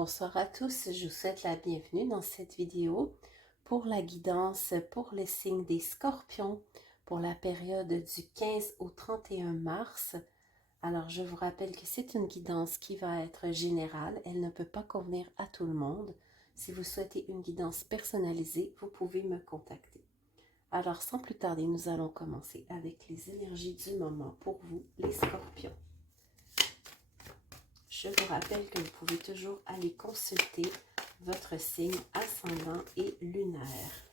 Bonsoir à tous, je vous souhaite la bienvenue dans cette vidéo pour la guidance pour le signe des Scorpions pour la période du 15 au 31 mars. Alors je vous rappelle que c'est une guidance qui va être générale, elle ne peut pas convenir à tout le monde. Si vous souhaitez une guidance personnalisée, vous pouvez me contacter. Alors sans plus tarder, nous allons commencer avec les énergies du moment pour vous, les Scorpions. Je vous rappelle que vous pouvez toujours aller consulter votre signe ascendant et lunaire.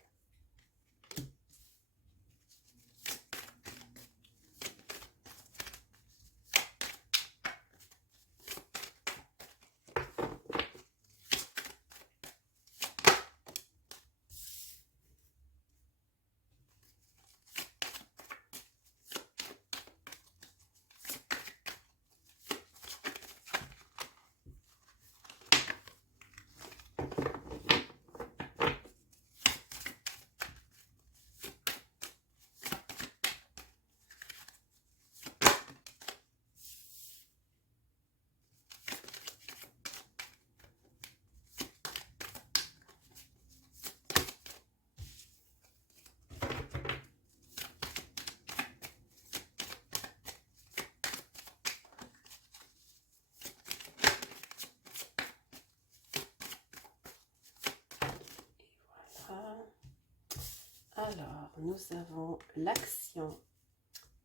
Alors, nous avons l'action,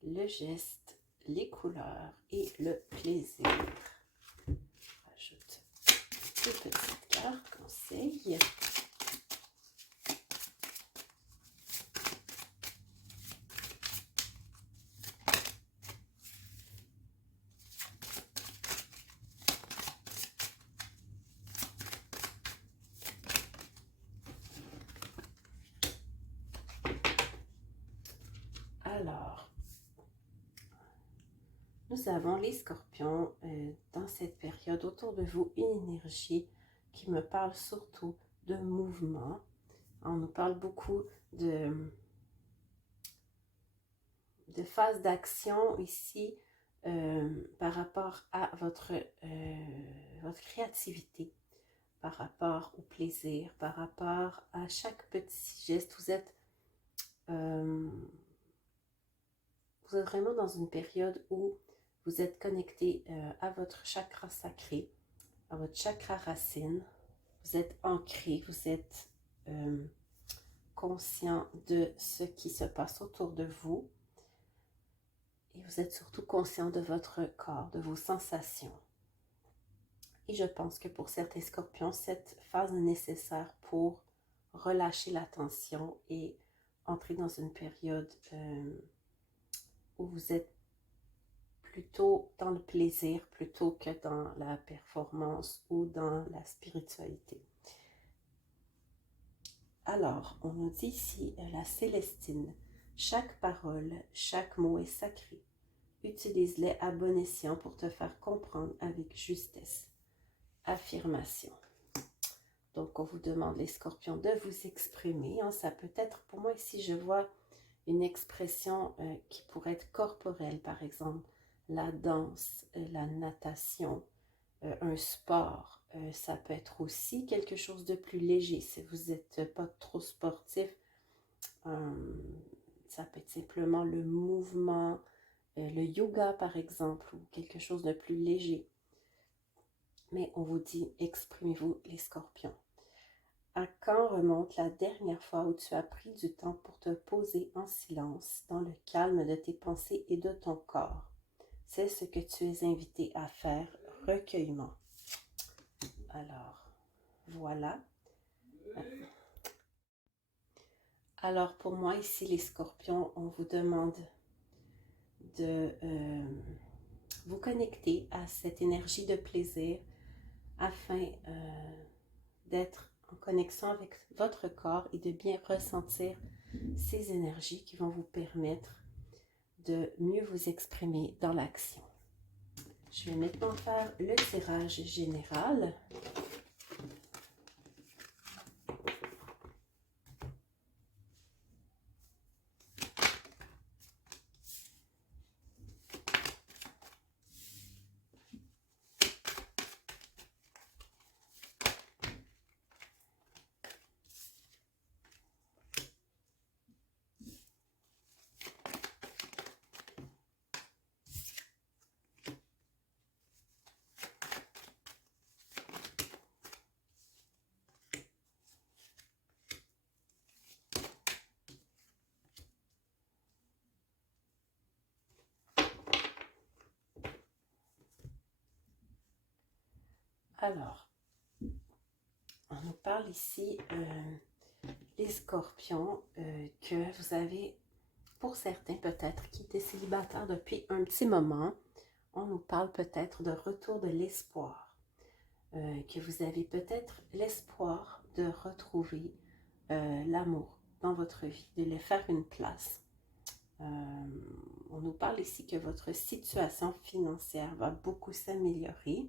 le geste, les couleurs et le plaisir. Ajoute deux petites cartes conseils. Alors, nous avons les Scorpions dans cette période autour de vous, une énergie qui me parle surtout de mouvement. On nous parle beaucoup de phase d'action ici par rapport à votre créativité, par rapport au plaisir, par rapport à chaque petit geste. Vous êtes vraiment dans une période où vous êtes connecté à votre chakra sacré, à votre chakra racine. Vous êtes ancré, vous êtes conscient de ce qui se passe autour de vous. Et vous êtes surtout conscient de votre corps, de vos sensations. Et je pense que pour certains Scorpions, cette phase est nécessaire pour relâcher la tension et entrer dans une période où vous êtes plutôt dans le plaisir plutôt que dans la performance ou dans la spiritualité. Alors, on nous dit ici la Célestine. Chaque parole, chaque mot est sacré. Utilise-les à bon escient pour te faire comprendre avec justesse. Affirmation. Donc, on vous demande, les Scorpions, de vous exprimer. Ça peut être, pour moi ici, je vois une expression qui pourrait être corporelle, par exemple, la danse, la natation, un sport. Ça peut être aussi quelque chose de plus léger. Si vous n'êtes pas trop sportif, ça peut être simplement le mouvement, le yoga par exemple, ou quelque chose de plus léger. Mais on vous dit, exprimez-vous les Scorpions. À quand remonte la dernière fois où tu as pris du temps pour te poser en silence, dans le calme de tes pensées et de ton corps? C'est ce que tu es invité à faire, recueillement. Alors, voilà. Alors, pour moi, ici, les Scorpions, on vous demande de vous connecter à cette énergie de plaisir afin d'être en connexion avec votre corps et de bien ressentir ces énergies qui vont vous permettre de mieux vous exprimer dans l'action. Je vais maintenant faire le tirage général. Alors, on nous parle ici, les scorpions, que vous avez, pour certains peut-être, qui étaient célibataires depuis un petit moment. On nous parle peut-être de retour de l'espoir, que vous avez peut-être l'espoir de retrouver l'amour dans votre vie, de les faire une place. On nous parle ici que votre situation financière va beaucoup s'améliorer.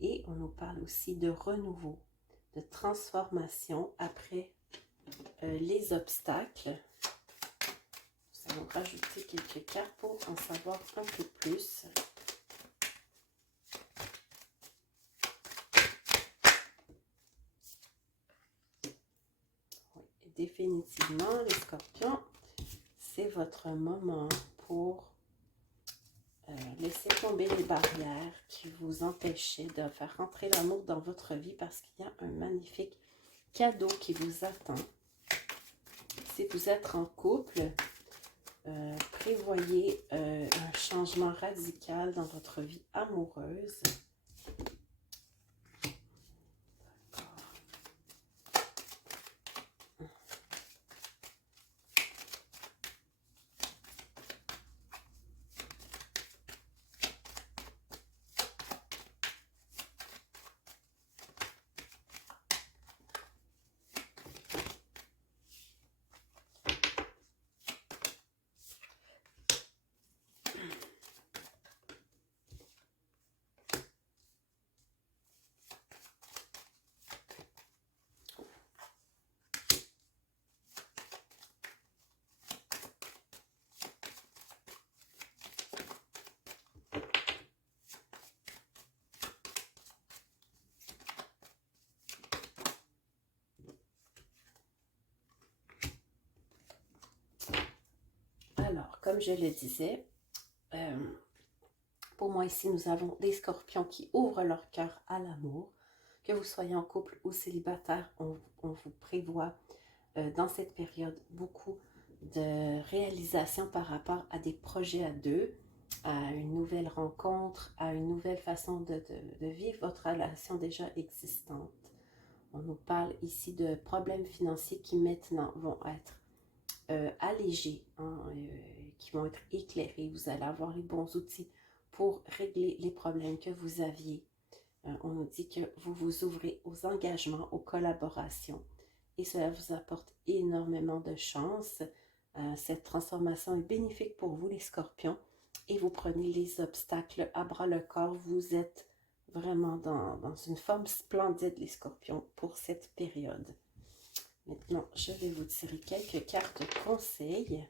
Et on nous parle aussi de renouveau, de transformation après les obstacles. Nous allons rajouter quelques cartes pour en savoir un peu plus. Oui, définitivement, les scorpions, c'est votre moment pour laisser tomber les barrières qui vous empêchaient de faire rentrer l'amour dans votre vie parce qu'il y a un magnifique cadeau qui vous attend. Si vous êtes en couple, prévoyez un changement radical dans votre vie amoureuse. Alors, comme je le disais, pour moi ici, nous avons des scorpions qui ouvrent leur cœur à l'amour. Que vous soyez en couple ou célibataire, on vous prévoit dans cette période beaucoup de réalisations par rapport à des projets à deux, à une nouvelle rencontre, à une nouvelle façon de vivre votre relation déjà existante. On nous parle ici de problèmes financiers qui maintenant vont être allégés, hein, qui vont être éclairés. Vous allez avoir les bons outils pour régler les problèmes que vous aviez. On nous dit que vous vous ouvrez aux engagements, aux collaborations et cela vous apporte énormément de chance. Cette transformation est bénéfique pour vous les scorpions et vous prenez les obstacles à bras le corps. Vous êtes vraiment dans une forme splendide les scorpions pour cette période. Maintenant, je vais vous tirer quelques cartes conseils.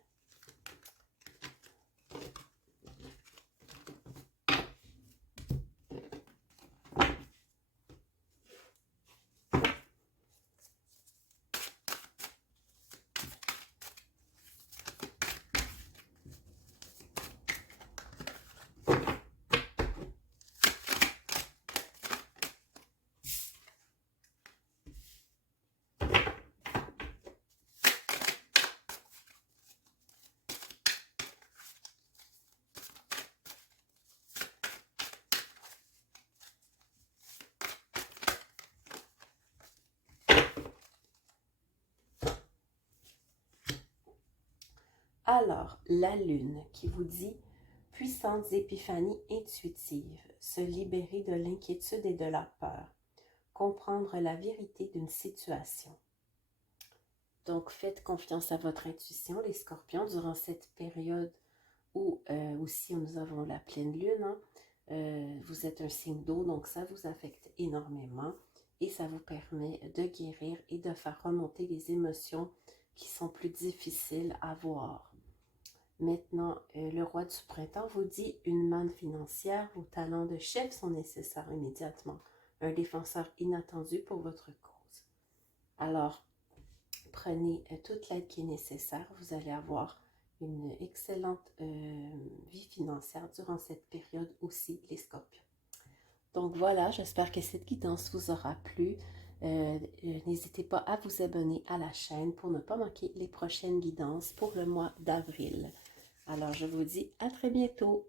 Alors, la lune qui vous dit « Puissantes épiphanies intuitives, se libérer de l'inquiétude et de la peur, comprendre la vérité d'une situation. » Donc, faites confiance à votre intuition, les scorpions, durant cette période où aussi nous avons la pleine lune. Hein, vous êtes un signe d'eau, donc ça vous affecte énormément et ça vous permet de guérir et de faire remonter les émotions qui sont plus difficiles à voir. Maintenant, le roi du printemps vous dit une manne financière, vos talents de chef sont nécessaires immédiatement. Un défenseur inattendu pour votre cause. Alors, prenez toute l'aide qui est nécessaire. Vous allez avoir une excellente vie financière durant cette période aussi, les scorpions. Donc voilà, j'espère que cette guidance vous aura plu. N'hésitez pas à vous abonner à la chaîne pour ne pas manquer les prochaines guidances pour le mois d'avril. Alors, je vous dis à très bientôt.